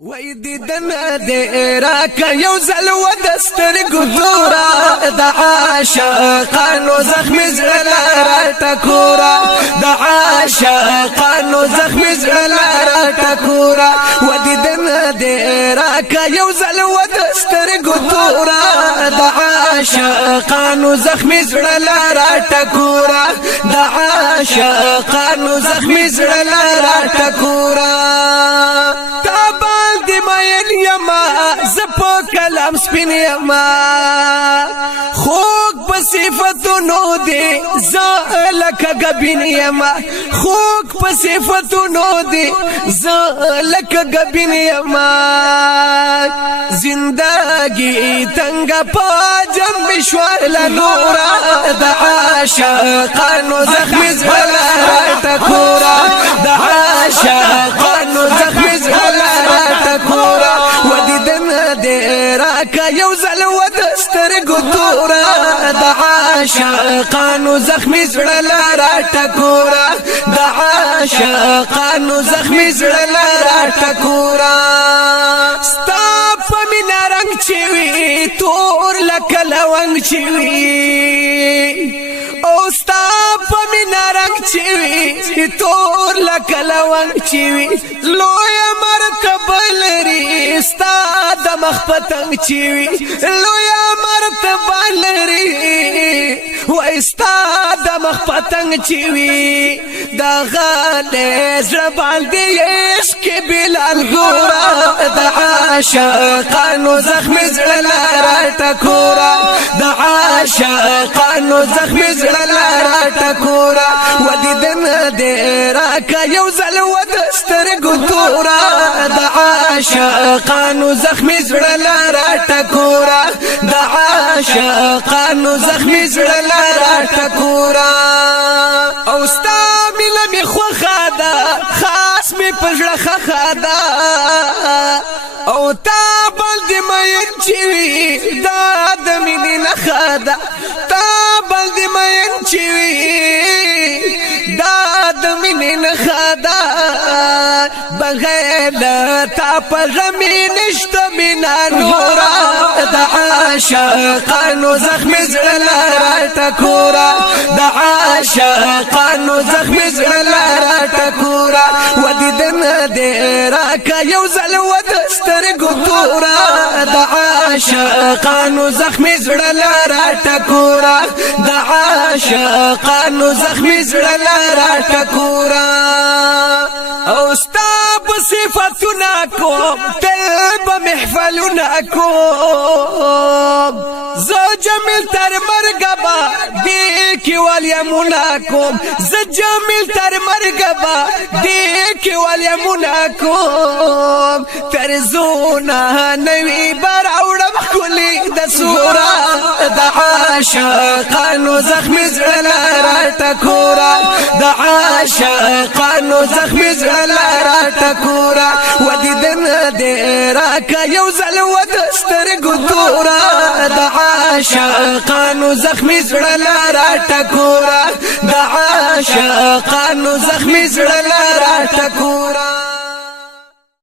وای دیدن دې راک یو ځل و دستر ګورا د عاشقانو زخم زړه را ټکورا د عاشقانو زخم زړه را ټکورا و دیدن دې راک یو ځل و دستر ګورا د عاشقانو زخم زړه را ټکورا د عاشقانو زخم زړه را ټکورا زپو کلام سپین یما خوک بصفتو نو دی زالک گبین یما خوک بصفتو نو دی زالک گبین یما زندگی تنگ پا جم شوال نورا دا عاشقانو زخم زغلا تکورا دا عاشقانو زخم زغلا تکورا یو ځل و دستر ګورا د عاشقانو زخمی زړه را ټکورا د عاشقانو زخمی زړه را ټکورا ستا په مینا رنگ چوي تور لکه لونګ چوي او ستا په مینا رنگ چوي تور لکه لونګ چوي لوی مرتبه لري ستا د مخ پتنګ چوي لوی مرتبه لري و ستا د مخ پتنګ چوي دا غاله زړه باندې عشق بلال ګورا د عاشقانو زخم زړه را ټکورا د عاشقانو زخم زړه را ټکورا و دیدن دې راک یو ځل و دستر ګورا د عاشقانو زخم زړه را ټکورا د عاشقانو زخم زړه را ټکورا او ستا مله می خوخه ده خاص می پژړه خخه ده او تا بل دې مین چوي دا د مینې نښه ده تا بل دې مین چوي دا د مینې نښه ده بغیر تا په غمې نشته مینا نورا د عاشقانو زخم زړه را ټکورا د عاشقانو زخم زړه را ټکورا و دیدن دې راک یو ځل و دستر ګورا د عاشقانو زخم زړه را ټکورا د عاشقانو زخم زړه را ټکورا او ستا صفتنا کوم تل به محفلنا کوم زه جمیل تر مرګ با دې کې والیمنا کوم زه جمیل تر مرګ با دې کې والیمنا کوم تر زونه نوی بر اوړم کلی د سورا د عاشقانو زخم زړه را ټکورا د عاشقانو زخم زړه را ټکورا و دیدن دې راک یو ځل و دستر ګورا د عاشقانو زخم زړه را ټکورا د عاشقانو زخم زړه را ټکورا